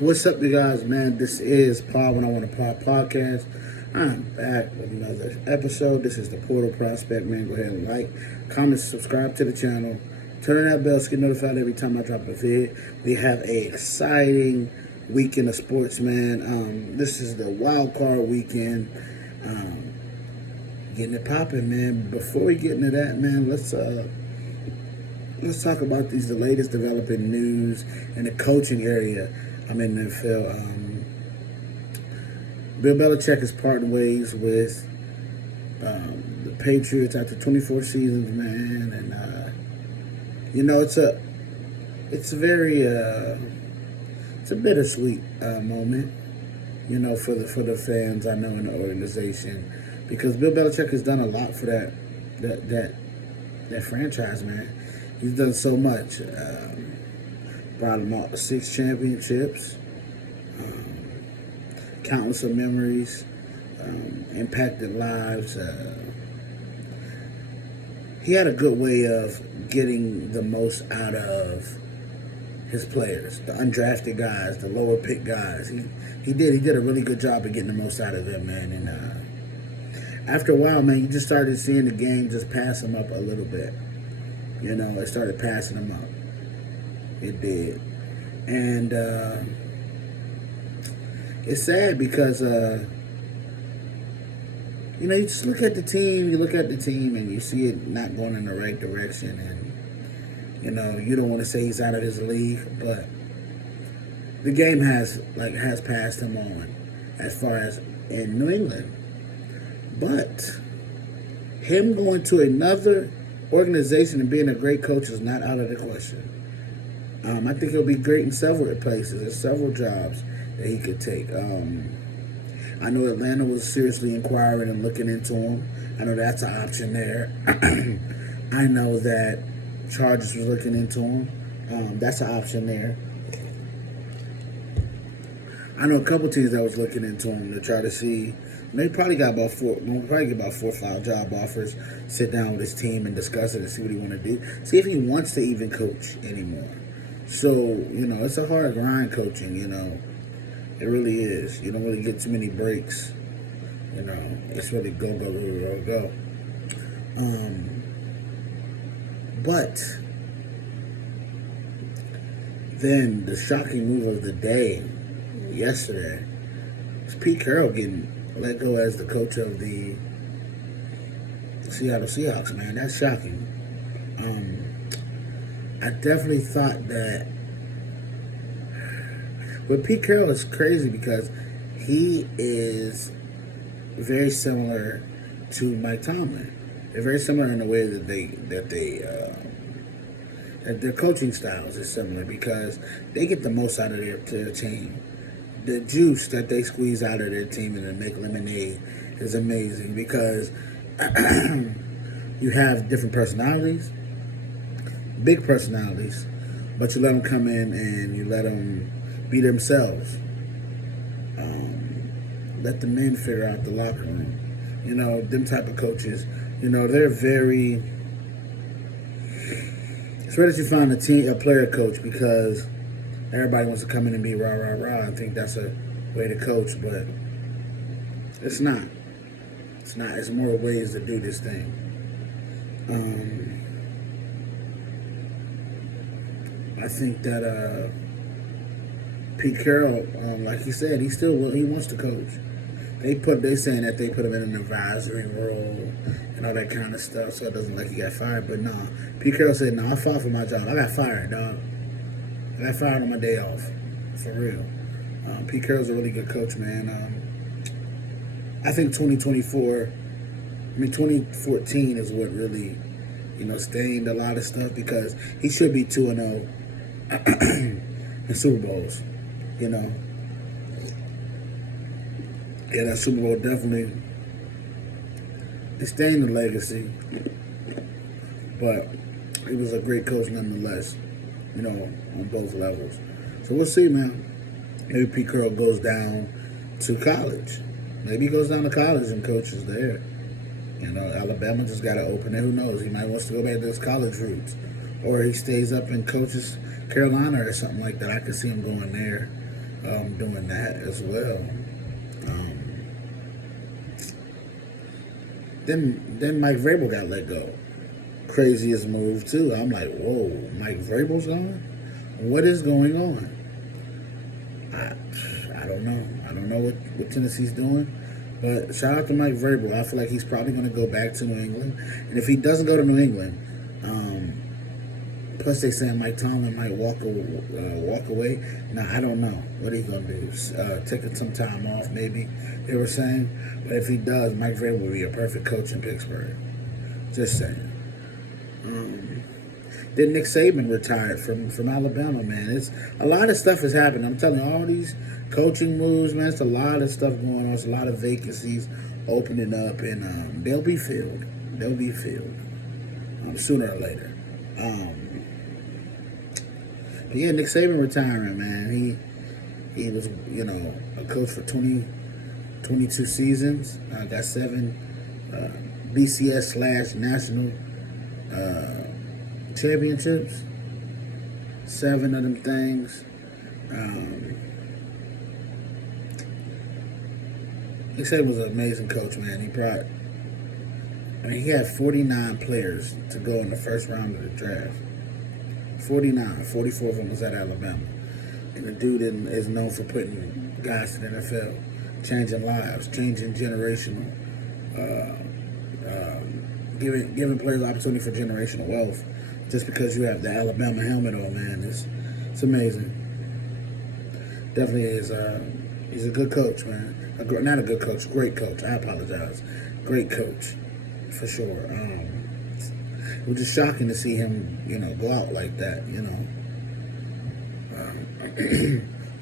What's up, you guys, man? This is Pod When I Want to Pod podcast. I'm back with another episode. This is the Portal Prospect, man. Go ahead and like, comment, subscribe to the channel. Turn on that bell so you get notified every time I drop a vid. We have a exciting weekend of sports, man. This is the wild card weekend. Getting it popping, man. Before we get into that, man, let's talk about the latest developing news in the coaching area. I'm in the NFL. Bill Belichick has parted ways with the Patriots after 24 seasons, man, and it's a very it's a bittersweet moment, for the fans I know in the organization, because Bill Belichick has done a lot for that franchise, man. He's done so much. Brought them out 6 championships, countless of memories, impacted lives. He had a good way of getting the most out of his players, the undrafted guys, the lower pick guys. He did a really good job of getting the most out of them, man. And after a while, man, you just started seeing the game just pass him up a little bit. It started passing him up. It did. And it's sad because, you just look at the team, and you see it not going in the right direction. And, you don't want to say he's out of his league, but the game has passed him on as far as in New England. But him going to another organization and being a great coach is not out of the question. I think he'll be great in several places. There's several jobs that he could take. I know Atlanta was seriously inquiring and looking into him. I know that's an option there. I know that Chargers was looking into him. That's an option there. I know a couple teams that was looking into him to try to see. They probably got about 4 or 5 job offers. Sit down with his team and discuss it and see what he want to do. See if he wants to even coach anymore. So, it's a hard grind coaching, It really is. You don't really get too many breaks. It's really go. But then the shocking move of the day yesterday was Pete Carroll getting let go as the coach of the Seattle Seahawks, man. That's shocking. I definitely thought that. But Pete Carroll is crazy because he is very similar to Mike Tomlin. They're very similar in the way that their coaching styles is similar, because they get the most out of their team. The juice that they squeeze out of their team and then make lemonade is amazing, because you have different personalities, big personalities, but you let them come in and you let them be themselves. Let the men figure out the locker room. Them type of coaches, they're very. It's rare that you find a player coach, because everybody wants to come in and be rah, rah, rah and think that's a way to coach, but it's not. It's not. It's more ways to do this thing. I think that Pete Carroll, like he said, he wants to coach. They saying that they put him in an advisory role and all that kind of stuff, so it doesn't look like he got fired. But no, Pete Carroll said, "No, I fought for my job. I got fired, dog. I got fired on my day off, for real." Pete Carroll's a really good coach, man. I think 2014 is what really, stained a lot of stuff, because he should be 2-0 in Super Bowls. Yeah, that Super Bowl definitely stained the legacy, but he was a great coach nonetheless, on both levels. So we'll see, man. Maybe Pete Carroll goes down to college. Maybe he goes down to college and coaches there. Alabama just got to open it. Who knows? He might want to go back to his college roots. Or he stays up and coaches Carolina or something like that. I could see him going there. doing that as well. Um, then Mike Vrabel got let go. Craziest move too. I'm like, whoa, Mike Vrabel's gone. What is going on? I don't know. I don't know what Tennessee's doing. But shout out to Mike Vrabel. I feel like he's probably going to go back to New England. And if he doesn't go to New England, plus they saying Mike Tomlin might walk away. Now, I don't know what he's going to do. Taking some time off, maybe, they were saying. But if he does, Mike Vrabel will be a perfect coach in Pittsburgh. Just saying. Then Nick Saban retired from Alabama, man. It's a lot of stuff has happened. I'm telling you, all these coaching moves, man. It's a lot of stuff going on. It's a lot of vacancies opening up, and they'll be filled. They'll be filled sooner or later. But yeah, Nick Saban retiring, man. He was, a coach for 22 seasons. Got 7 BCS / national championships. 7 of them things. Nick Saban was an amazing coach, man. He had 49 players to go in the first round of the draft. 49. 44 of them was at Alabama. And the dude is known for putting guys to the NFL, changing lives, changing generational, giving players opportunity for generational wealth. Just because you have the Alabama helmet on, man, it's amazing. Definitely is. He's a good coach, man. Not a good coach, great coach. I apologize. Great coach, for sure. It was just shocking to see him, go out like that.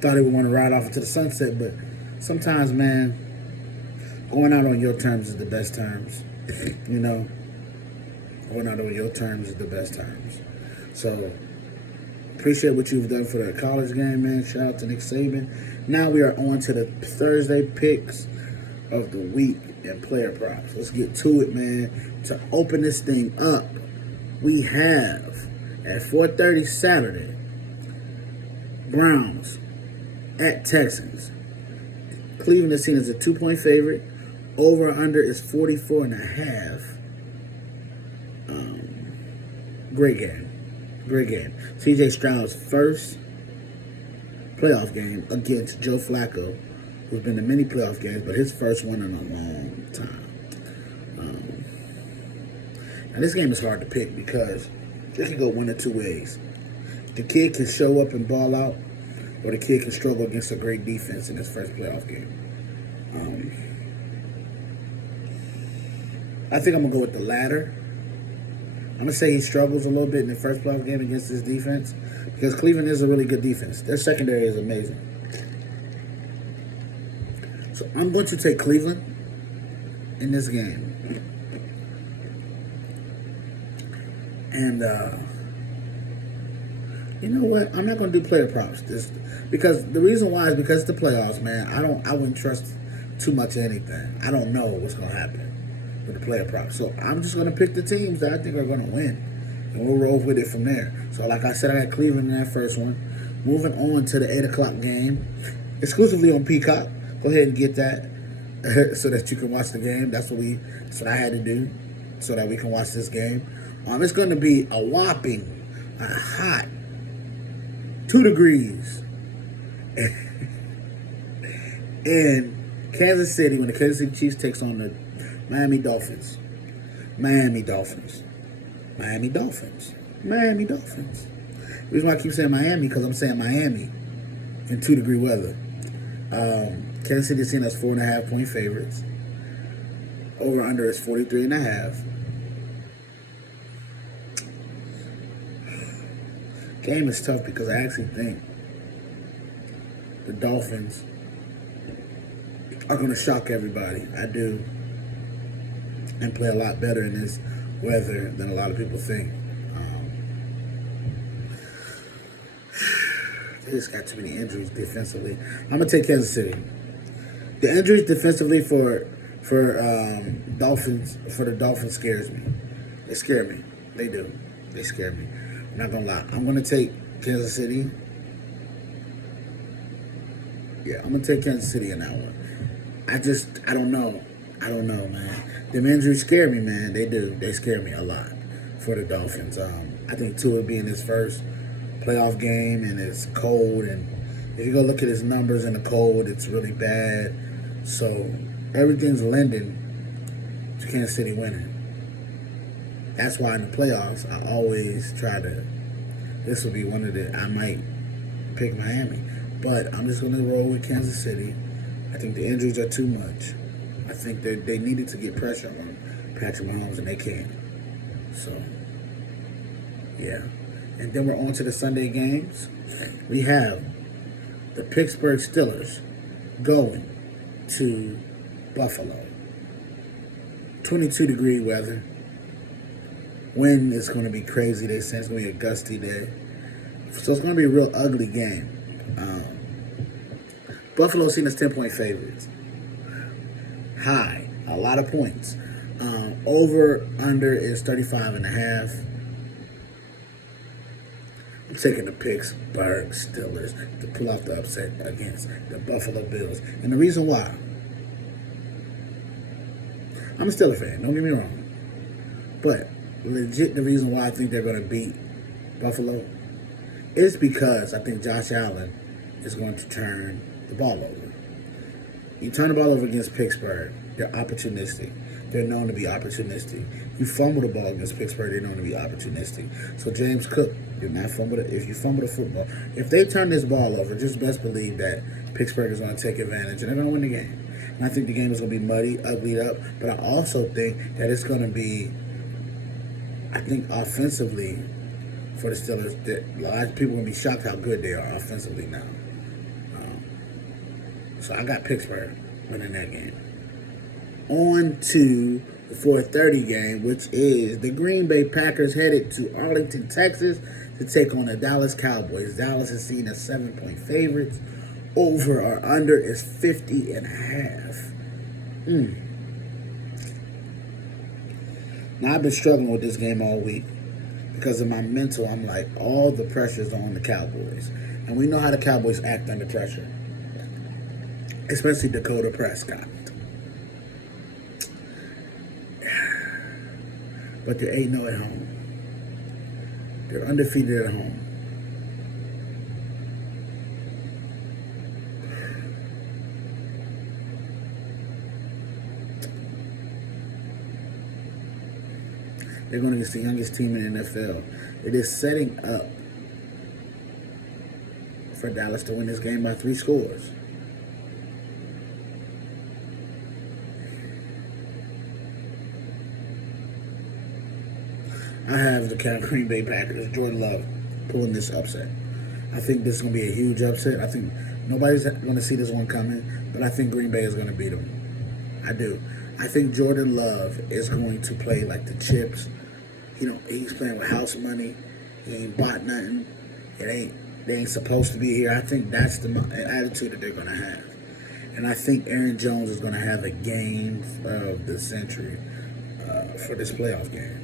Thought he would want to ride off into the sunset, but sometimes, man, going out on your terms is the best terms. Going out on your terms is the best terms. So, appreciate what you've done for the college game, man. Shout out to Nick Saban. Now we are on to the Thursday picks of the week and player props. Let's get to it, man. To open this thing up, we have at 4:30 Saturday, Browns at Texans. Cleveland is seen as a 2-point favorite. Over under is 44.5. Great game. CJ Stroud's first playoff game against Joe Flacco, who's been in many playoff games, but his first one in a long time. Now, this game is hard to pick because it can go one of two ways. The kid can show up and ball out, or the kid can struggle against a great defense in his first playoff game. I think I'm going to go with the latter. I'm going to say he struggles a little bit in the first playoff game against this defense because Cleveland is a really good defense. Their secondary is amazing. So I'm going to take Cleveland in this game. And you know what? I'm not going to do player props because the reason why is because it's the playoffs, man. I wouldn't trust too much of anything. I don't know what's going to happen with the player props. So I'm just going to pick the teams that I think are going to win. And we'll roll with it from there. So like I said, I got Cleveland in that first one. Moving on to the 8 o'clock game. Exclusively on Peacock. Go ahead and get that so that you can watch the game. That's what I had to do so that we can watch this game. It's going to be a whopping, hot 2 degrees in Kansas City when the Kansas City Chiefs takes on the Miami Dolphins. The reason why I keep saying Miami because I'm saying Miami in 2-degree weather. Kansas City is seen as 4.5-point favorites. Over under is 43.5. Game is tough because I actually think the Dolphins are going to shock everybody. I do. And play a lot better in this weather than a lot of people think. They just got too many injuries defensively. I'm going to take Kansas City. The injuries defensively for the Dolphins scares me. They scare me. They do. They scare me. I'm not going to lie. I'm going to take Kansas City. Yeah, I'm gonna take Kansas City in that one. I don't know. I don't know, man. Them injuries scare me, man. They do. They scare me a lot for the Dolphins. I think Tua being his first playoff game and it's cold, and if you go look at his numbers in the cold, it's really bad. So everything's lending to Kansas City winning. That's why in the playoffs, I always try to. This will be one of the. I might pick Miami, but I'm just going to roll with Kansas City. I think the injuries are too much. I think they needed to get pressure on Patrick Mahomes, and they can't. So, yeah. And then we're on to the Sunday games. We have the Pittsburgh Steelers going to Buffalo. 22-degree weather. Wind is going to be crazy. They say it's going to be a gusty day. So it's going to be a real ugly game. Buffalo seen as 10-point favorites. High. A lot of points. Over, under is 35.5. I'm taking the Pittsburgh Steelers to pull off the upset against the Buffalo Bills. And the reason why, I'm a Steelers fan, don't get me wrong. But legit the reason why I think they're going to beat Buffalo is because I think Josh Allen is going to turn the ball over. You turn the ball over against Pittsburgh, they're opportunistic. They're known to be opportunistic. You fumble the ball against Pittsburgh, they're known to be opportunistic. So James Cook, do not fumble if you fumble the football. If they turn this ball over, just best believe that Pittsburgh is going to take advantage and they're going to win the game. And I think the game is going to be muddy, uglied up, but I also think that it's going to be, I think offensively for the Steelers, that a lot of people are going to be shocked how good they are offensively now. So I got Pittsburgh winning that game. On to the 4:30 game, which is the Green Bay Packers headed to Arlington, Texas to take on the Dallas Cowboys. Dallas is seen as 7-point favorites. Over or under is 50.5. Now, I've been struggling with this game all week because in my mental, I'm like, all the pressure's on the Cowboys. And we know how the Cowboys act under pressure, especially Dakota Prescott. But they're 8-0 at home. They're undefeated at home. They're going against the youngest team in the NFL. It is setting up for Dallas to win this game by 3 scores. I have the Green Bay Packers, Jordan Love, pulling this upset. I think this is going to be a huge upset. I think nobody's going to see this one coming, but I think Green Bay is going to beat them. I do. I think Jordan Love is going to play like the chips. You know, he's playing with house money. He ain't bought nothing. They ain't supposed to be here. I think that's the attitude that they're going to have. And I think Aaron Jones is going to have a game of the century for this playoff game,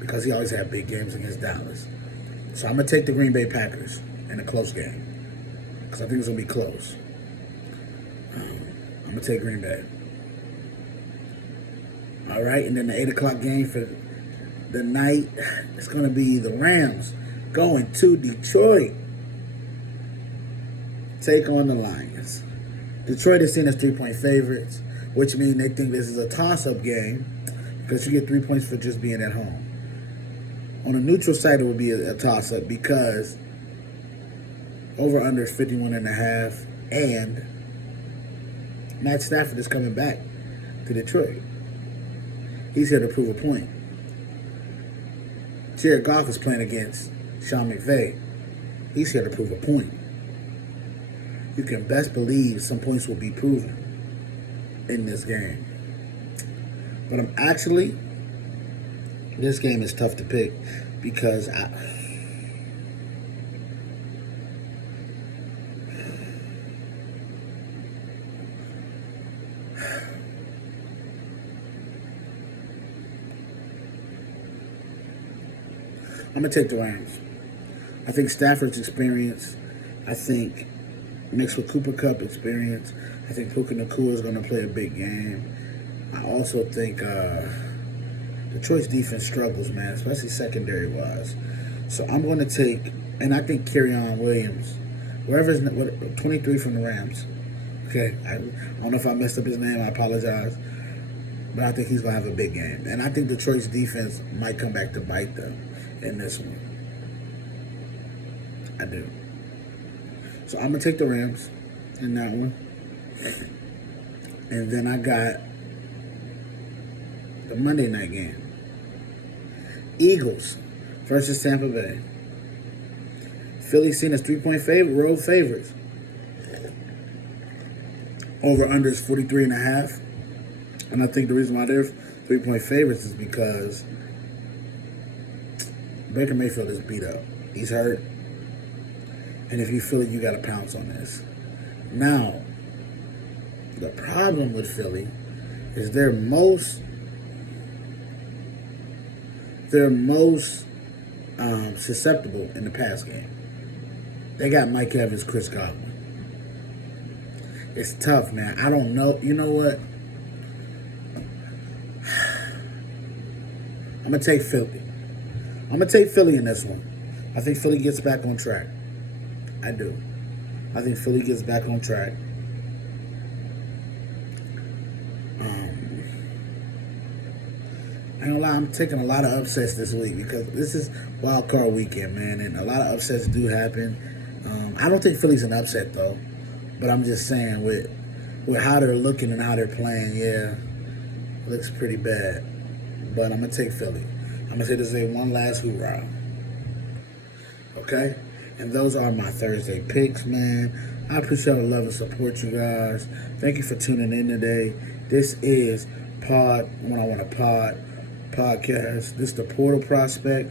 because he always had big games against Dallas. So I'm going to take the Green Bay Packers in a close game, because I think it's going to be close. I'm going to take Green Bay. All right, and then the 8 o'clock game for the night, it's going to be the Rams going to Detroit. Take on the Lions. Detroit is seen as 3-point favorites, which means they think this is a toss-up game because you get 3 points for just being at home. On a neutral side, it would be a toss-up because over-under is 51.5, and Matt Stafford is coming back to Detroit. He's here to prove a point. Jared Goff is playing against Sean McVay. He's here to prove a point. You can best believe some points will be proven in this game. But this game is tough to pick because I'm going to take the Rams. I think Stafford's experience. I think mixed with Cooper Cup experience. I think Puka Nacua is going to play a big game. I also think Detroit's defense struggles, man, especially secondary-wise. So I'm going to take, and I think Kerryon Williams, wherever's 23 from the Rams. Okay, I don't know if I messed up his name. I apologize. But I think he's going to have a big game. And I think Detroit's defense might come back to bite them in this one. I do. So I'm going to take the Rams in that one. And then I got the Monday night game. Eagles versus Tampa Bay. Philly seen as 3-point road favorites. Over under is 43.5. And I think the reason why they're 3-point favorites is because Baker Mayfield is beat up. He's hurt. And if you feel it, you got to pounce on this. Now, the problem with Philly is they're most susceptible in the pass game. They got Mike Evans, Chris Godwin. It's tough, man. I don't know. You know what? I'm going to take Philly. I'm going to take Philly in this one. I think Philly gets back on track. I do. I think Philly gets back on track. I ain't gonna lie, I'm taking a lot of upsets this week because this is wild card weekend, man, and a lot of upsets do happen. I don't think Philly's an upset though, but I'm just saying with how they're looking and how they're playing, yeah, it looks pretty bad. But I'm gonna take Philly. I'm gonna say this is a one last hoorah. Okay, and those are my Thursday picks, man. I appreciate the love and support, you guys. Thank you for tuning in today. This is Pod When I Want to podcast. This is the Portal Prospect,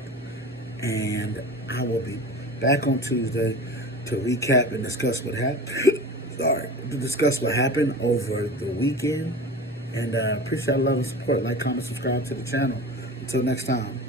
and I will be back on Tuesday to recap and discuss what happened. To discuss what happened over the weekend. And appreciate the love and support. Like, comment, subscribe to the channel. Until next time.